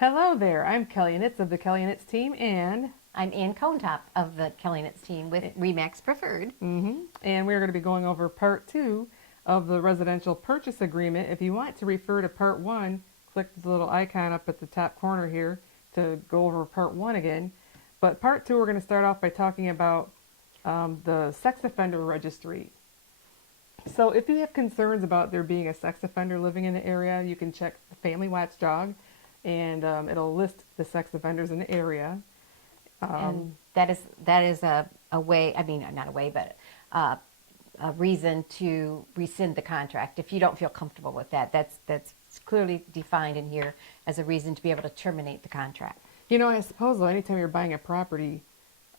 Hello there, I'm Kelley Knitz of the Kelley Knitz Team, and I'm Ann Conetop of the Kelley Knitz Team with Remax Preferred. and we're going to be going over part 2 of the residential purchase agreement. If you want to refer to part 1, click the little icon up at the top corner here to go over part 1 again. But part 2, we're going to start off by talking about the sex offender registry. So if you have concerns about there being a sex offender living in the area, you can check the Family Watchdog, and it'll list the sex offenders in the area. And that is a way, I mean, not a way, but a reason to rescind the contract. If you don't feel comfortable with that, that's clearly defined in here as a reason to be able to terminate the contract. You know, I suppose though, anytime you're buying a property,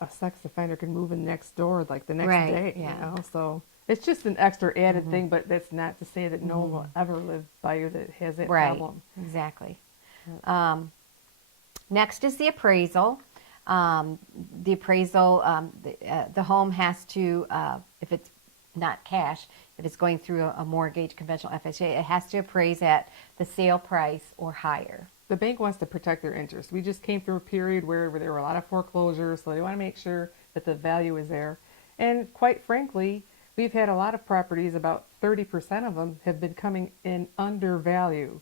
a sex offender can move in next door like the next day, yeah. you know, so it's just an extra added thing, but that's not to say that no one will ever live by you that has that problem. Exactly. Next is the appraisal. The appraisal, the home has to, if it's not cash, if it's going through a mortgage, conventional FHA, it has to appraise at the sale price or higher. The bank wants to protect their interest. We just came through a period where there were a lot of foreclosures, so they want to make sure that the value is there. And quite frankly, we've had a lot of properties, about 30% of them have been coming in under value.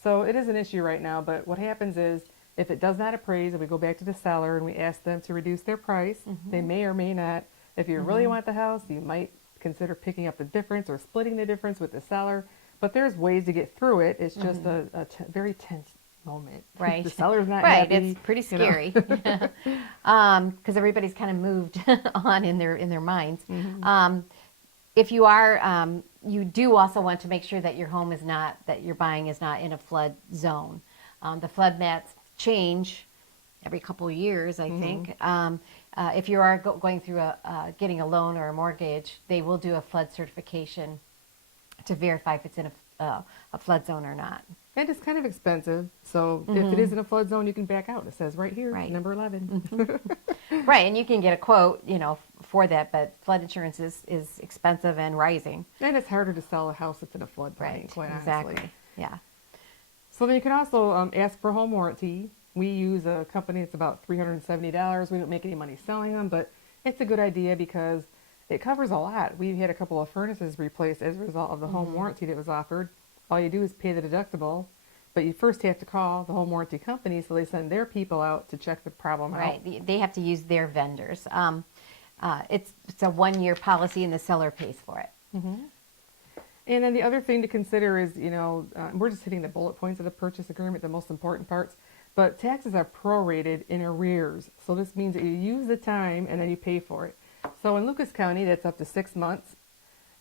So it is an issue right now, but what happens is if it does not appraise and we go back to the seller and we ask them to reduce their price, they may or may not. If you really want the house, you might consider picking up the difference or splitting the difference with the seller. But there's ways to get through it. It's just a very tense moment. Right. The seller's not right. happy. It's pretty scary because everybody's kind of moved on in their minds. If you are, you do also want to make sure that your home is not, that you're buying is not in a flood zone. The flood mats change every couple of years, I think. If you are going through getting a loan or a mortgage, they will do a flood certification to verify if it's in a flood zone or not. And it's kind of expensive, so if it is in a flood zone, you can back out. It says right here, number 11. Right, and you can get a quote, you know, for that, but flood insurance is expensive and rising. And it's harder to sell a house that's in a floodplain, quite exactly. honestly. Yeah. So then you can also ask for home warranty. We use a company that's about $370. We don't make any money selling them, but it's a good idea because it covers a lot. We had a couple of furnaces replaced as a result of the home warranty that was offered. All you do is pay the deductible, but you first have to call the home warranty company, so they send their people out to check the problem out. Right, they have to use their vendors. It's a 1-year policy and the seller pays for it. And then the other thing to consider is, you know, we're just hitting the bullet points of the purchase agreement, the most important parts, but taxes are prorated in arrears. So this means that you use the time and then you pay for it. So in Lucas County, that's up to 6 months.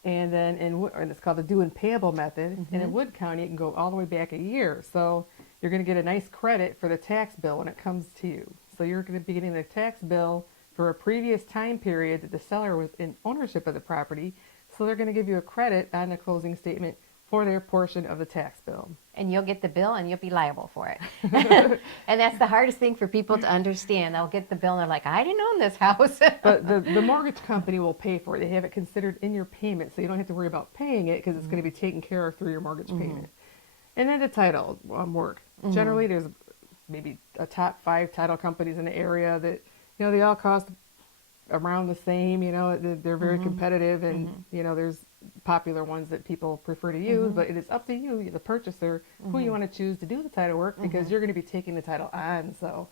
And then and it's called the due and payable method. And in Wood County, it can go all the way back a year. So you're going to get a nice credit for the tax bill when it comes to you. So you're going to be getting the tax bill for a previous time period that the seller was in ownership of the property. So they're going to give you a credit on the closing statement for their portion of the tax bill. And you'll get the bill and you'll be liable for it. And that's the hardest thing for people to understand. They'll get the bill and they're like, I didn't own this house. But the mortgage company will pay for it. They have it considered in your payment, so you don't have to worry about paying it because it's going to be taken care of through your mortgage payment. And then the title work. Generally, there's maybe a top 5 title companies in the area that, you know, they all cost around the same. You know, they're very competitive, and you know, there's popular ones that people prefer to use, but it is up to you, the purchaser, who you want to choose to do the title work, because you're going to be taking the title on, so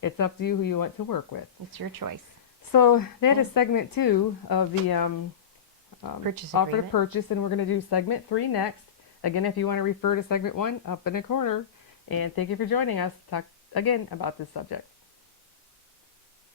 it's up to you who you want to work with. It's your choice. So that is segment 2 of the Purchase offer to agreement. purchase, and we're going to do segment 3 next. Again, if you want to refer to segment 1, up in the corner. And thank you for joining us to talk again about this subject.